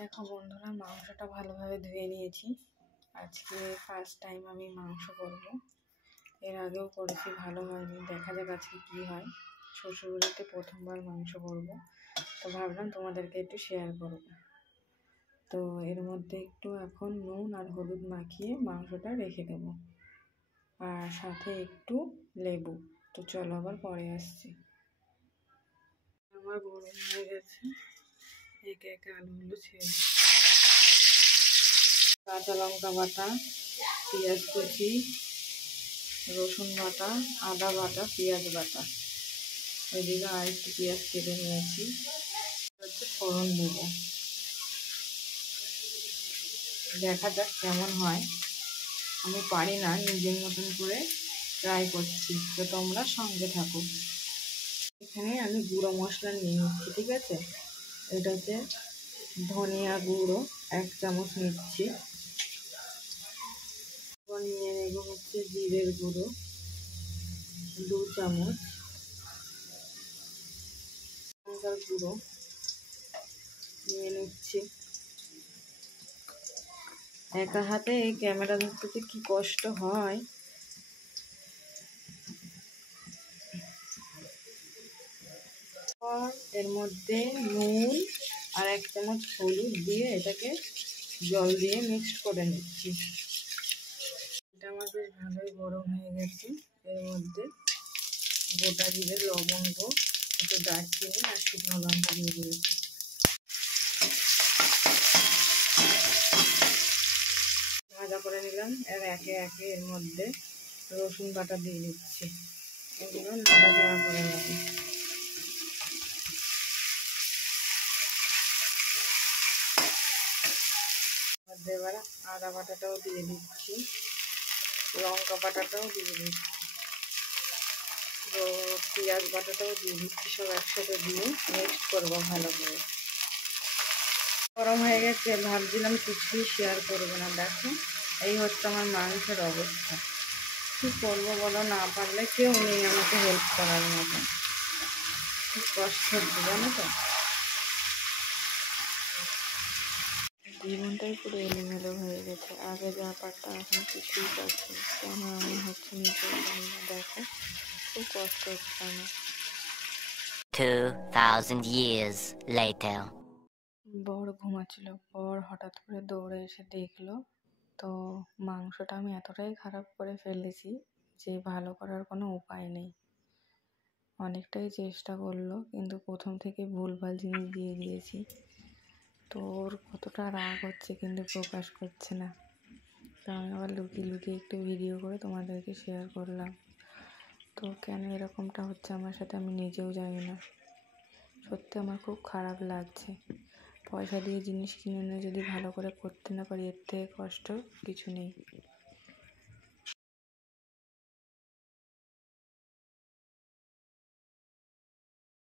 দেখো বন্ধুরা, মাংসটা ভালোভাবে ধুয়ে নিয়েছি। আজকে ফার্স্ট টাইম আমি মাংস করব। এর আগেও করেছি, ভালো হয়নি। দেখা যাক আজকে কী হয়। শ্বশুরবাড়িতে প্রথমবার মাংস করব, তো ভাবলাম তোমাদেরকে একটু শেয়ার করব। তো এর মধ্যে একটু এখন নুন আর হলুদ মাখিয়ে মাংসটা রেখে দেব, আর সাথে একটু লেবু। তো চলো আবার পরে আসছি। আমার গরম হয়ে গেছে, একে একে আলুগুলো ছেড়ে দিই। কাঁচা লঙ্কা বাটা, পেঁয়াজ কুচি, রসুন বাটা, আদা বাটা, পেঁয়াজ বাটা। ওইদিকে আর একটু পেঁয়াজ কেটে নিয়েছি। ফোড়ন দেব, দেখা যাক কেমন হয়। আমি পারি না, নিজের মতন করে ট্রাই করছি, তো তোমরা সঙ্গে থাকো। এখানে আমি গুঁড়ো মশলা নিয়ে নিচ্ছি, ঠিক আছে। এটা হচ্ছে ধনিয়া গুঁড়ো 1 চামচ নিচ্ছি। নিয়ে নেব হচ্ছে জিরের গুঁড়ো 2 চামচ, লঙ্কার গুঁড়ো নিয়ে নিচ্ছি। একা হাতে এই ক্যামেরা ধরতে কি কষ্ট হয়। এর মধ্যে নুন আর 1 চামচ হলুদ দিয়ে এটাকে জল দিয়ে মিক্সড করে নিচ্ছি। এটা আমার বেশ ভালোই গরম হয়ে গেছে। এর মধ্যে গোটা জিরে, লবঙ্গ, একটু দারচিনি আর শুকনো লঙ্কা দিয়ে দিয়েছি। ভাজা করে নিলাম। এর একে একে এর মধ্যে রসুন বাটা দিয়ে দিচ্ছি। এগুলো নাড়াচাড়া করে নেব। এবার আদা বাটাটাও দিয়ে দিচ্ছি, লঙ্কা বাটাটাও দিয়ে দিচ্ছি, পেঁয়াজ বাটাটাও দিয়ে দিচ্ছি। সব একসাথে দিয়ে মিক্সড করবো ভালো করে। গরম হয়ে গেছে, ভাবছিলাম কিছুই শেয়ার করবো না। দেখো, এই হচ্ছে আমার মাংসের অবস্থা। কী করবো বলো, না পারলে কেউ নেই আমাকে হেল্প করার মতো। খুব কষ্ট হচ্ছে, জানো তো। জীবনটাই পুরো এলোমেলো হয়ে গেছে। আগে যা পারতাম এখন কিছুই পারছি না। কেন আমি হচ্ছে নিজেও জানি না। দেখো, খুব কষ্ট হচ্ছে আমার। 2000 years later. বর ঘুমাচ্ছিল। বর হঠাৎ করে দৌড়ে এসে দেখলো তো মাংসটা আমি এতটাই খারাপ করে ফেলেছি যে ভালো করার কোনো উপায় নেই। অনেকটাই চেষ্টা করলো, কিন্তু প্রথম থেকে ভুলভাল জিনিস দিয়ে দিয়েছি। তো ওর কতটা রাগ হচ্ছে, কিন্তু প্রকাশ করছে না। তো আমি আবার লুকিয়ে লুকিয়ে একটু ভিডিও করে তোমাদেরকে শেয়ার করলাম। তো কেন এরকমটা হচ্ছে আমার সাথে আমি নিজেও জানি না। সত্যি আমার খুব খারাপ লাগছে। পয়সা দিয়ে জিনিস কিনে নিয়ে যদি ভালো করে করতে না পারি, এর থেকে কষ্ট কিছু নেই।